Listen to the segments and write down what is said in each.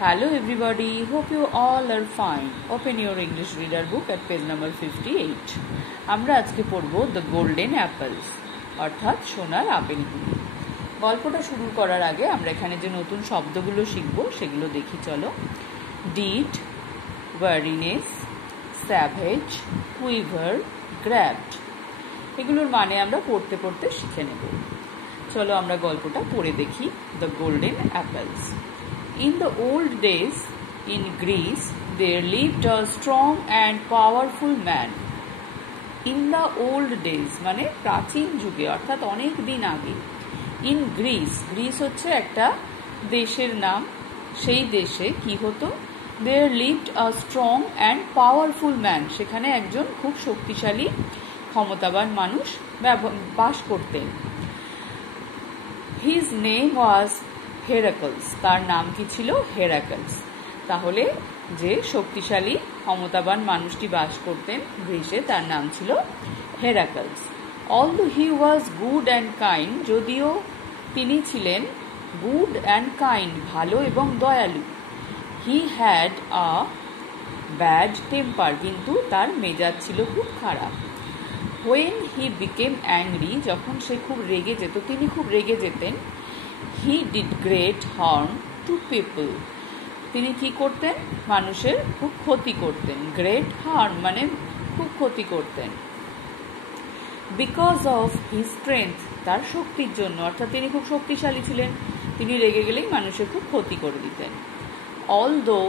Hello everybody, hope you all are fine. Open your English reader book at page number 58. আমরা আজকে পড়ব The Golden Apples অর্থাৎ সোনার আপেলগুলি। গল্পটা শুরু করার আগে আমরা এখানে যে নতুন শব্দগুলো শিখব সেগুলো দেখি চলো। Did, weariness, savage, quiver, grabbed এগুলোর মানে আমরা পড়তে পড়তে শিখে নেব। চলো আমরা গল্পটা পড়ে দেখি The Golden Apples. In the old days, in Greece, there lived a strong and powerful man. In the old days, মানে প্রাচীন যুগে অর্থাৎ অনেক দিন আগে। In Greece, Greece হচ্ছে একটা দেশের নাম। সেই দেশে কি হতো? There lived a strong and powerful man. সেখানে একজন খুব শক্তিশালী ক্ষমতাবান মানুষ বাস করতেন। His name was হেরাকলস। তার নাম কি ছিল? হেরাকলস। তাহলে যে শক্তিশালী ক্ষমতাবান মানুষটি বাস করতেন গ্রিসে তার নাম ছিল Heracles. Although he was good and kind, যদিও তিনি ছিলেন গুড অ্যান্ড কাইন্ড, ভালো এবং দয়ালু। He had a bad temper, কিন্তু তার মেজাজ ছিল খুব খারাপ। হোয়েন হি বিকেম অ্যাংরি, যখন সে খুব রেগে যেত, তিনি খুব রেগে যেতেন। He did great harm to people. তিনি কি করতেন? মানুষের খুব ক্ষতি করতেন। গ্রেট হার্ম মানে খুব ক্ষতি করতেন। বিকজ অফ হিজ স্ট্রেংথ, তার শক্তির জন্য, অর্থাৎ তিনি খুব শক্তিশালী ছিলেন, তিনি রেগে গেলেই মানুষের খুব ক্ষতি করে দিতেন। Although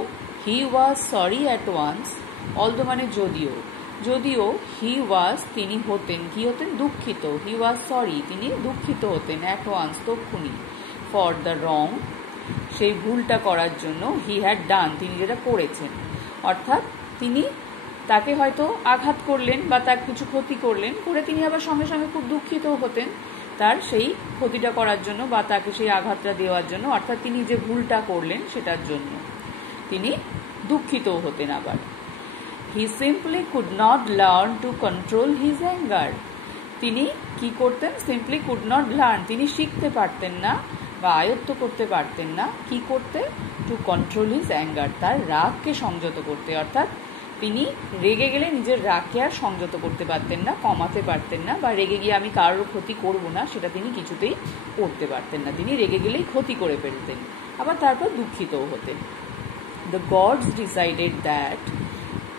he was sorry at once, although মানে যদিও, যদিও হি ওয়াজ তিনি হতেন, কি হতেন? দুঃখিত। হি ওয়াজ সরি, তিনি দুঃখিত হতেন, অ্যাট ওয়ান্স তক্ষুনি। ফর দ্য রং, সেই ভুলটা করার জন্য। হি হ্যাড ডান, তিনি যেটা করেছেন, অর্থাৎ তিনি তাকে হয়তো আঘাত করলেন বা তার কিছু ক্ষতি করলেন, করে তিনি আবার সঙ্গে সঙ্গে খুব দুঃখিত হতেন তার সেই ক্ষতিটা করার জন্য বা তাকে সেই আঘাতটা দেওয়ার জন্য, অর্থাৎ তিনি যে ভুলটা করলেন সেটার জন্য তিনি দুঃখিত হতেন আবার। He simply could not learn to control his anger, তিনি কি করতেন? সিম্পলি কুড নট লার্ন, তিনি শিখতে পারতেন না বা আয়ত্ত করতে পারতেন না। কি করতে? টু কন্ট্রোল হিজ অ্যাঙ্গার, তার রাগকে সংযত করতে, অর্থাৎ তিনি রেগে গেলে নিজের রাগকে আর সংযত করতে পারতেন না, কমাতে পারতেন না, বা রেগে গিয়ে আমি কারোর ক্ষতি করব না সেটা তিনি কিছুতেই করতে পারতেন না। তিনি রেগে গেলেই ক্ষতি করে ফেলতেন, আবার তারপর দুঃখিতও হতেন। দ্য গডস ডিসাইডেড দ্যাট,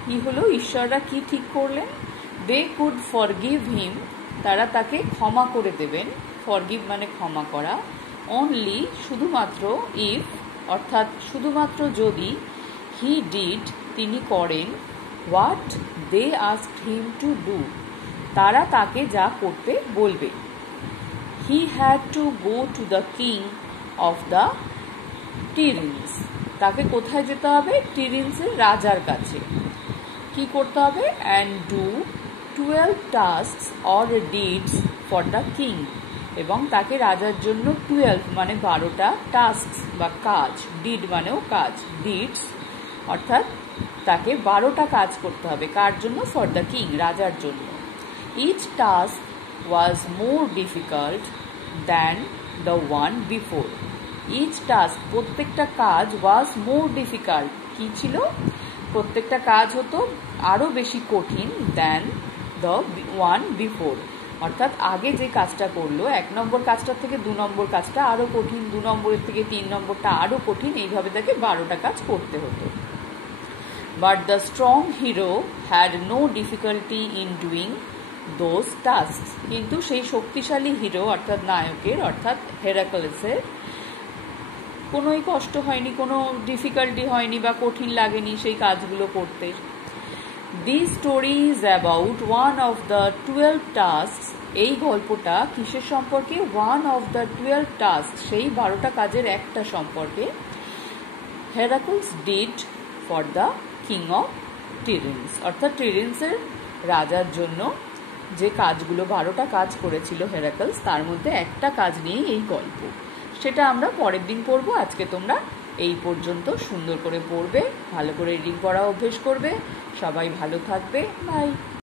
কি হলো? ঈশ্বররা কি ঠিক করলেন? দে কুড ফরগিভ হিম, তারা তাকে ক্ষমা করে দেবেন। ফরগিভ মানে ক্ষমা করা। অনলি শুধুমাত্র, ইফ অর্থাৎ শুধুমাত্র যদি, হি ডিড তিনি করেন, what they asked him to do তারা তাকে যা করতে বলবে। He had to go to the king of the Tiryns, তাকে কোথায় যেতে হবে? টিরিন্সের রাজার কাছে। কি করতে হবে? And do 12 tasks or deeds for the king, এবং তাকে রাজার জন্য 12 মানে 12টা টাস্ক বা কাজ, ডিড মানেও কাজ, ডিডস অর্থাৎ তাকে 12টা কাজ করতে হবে। কার জন্য? ফর দ্য কিং, রাজার জন্য। Each task was more difficult than the one before, each task প্রত্যেকটা কাজ, ওয়াজ মোর ডিফিকাল্ট কি ছিল? প্রত্যেকটা কাজ হতো আরো বেশি কঠিন, দ্যান দ্য ওয়ান বিফোর অর্থাৎ আগে যে কাজটা করলো 1 নম্বর কাজটার থেকে 2 নম্বর কাজটা আরো কঠিন, 2 নম্বরের থেকে 3 নম্বরটা আরো কঠিন, এইভাবে তাকে 12টা কাজ করতে হতো। But the strong hero had no difficulty in doing those task, কিন্তু সেই শক্তিশালী হিরো অর্থাৎ নায়কের অর্থাৎ হেরাকলসের কোনোই কষ্ট হয়নি, কোনো ডিফিকাল্টি হয়নি বা কঠিন লাগেনি সেই কাজগুলো করতে। This story is about one of the 12 tasks. এই গল্পটা কিসের সম্পর্কে? One of the 12 tasks, সেই 12টা কাজের একটা সম্পর্কে। Heracles did for the king of Tiryns, অর্থাৎ টিরিন্সের রাজার জন্য যে কাজগুলো 12টা কাজ করেছিল হেরাকলস, তার মধ্যে একটা কাজ নিয়েই এই গল্প। সেটা আমরা পরের দিন পড়বো। আজকে তোমরা এই পর্যন্ত সুন্দর করে পড়বে, ভালো করে রিডিং পড়া অভ্যেস করবে। সবাই ভালো থাকবে। বাই।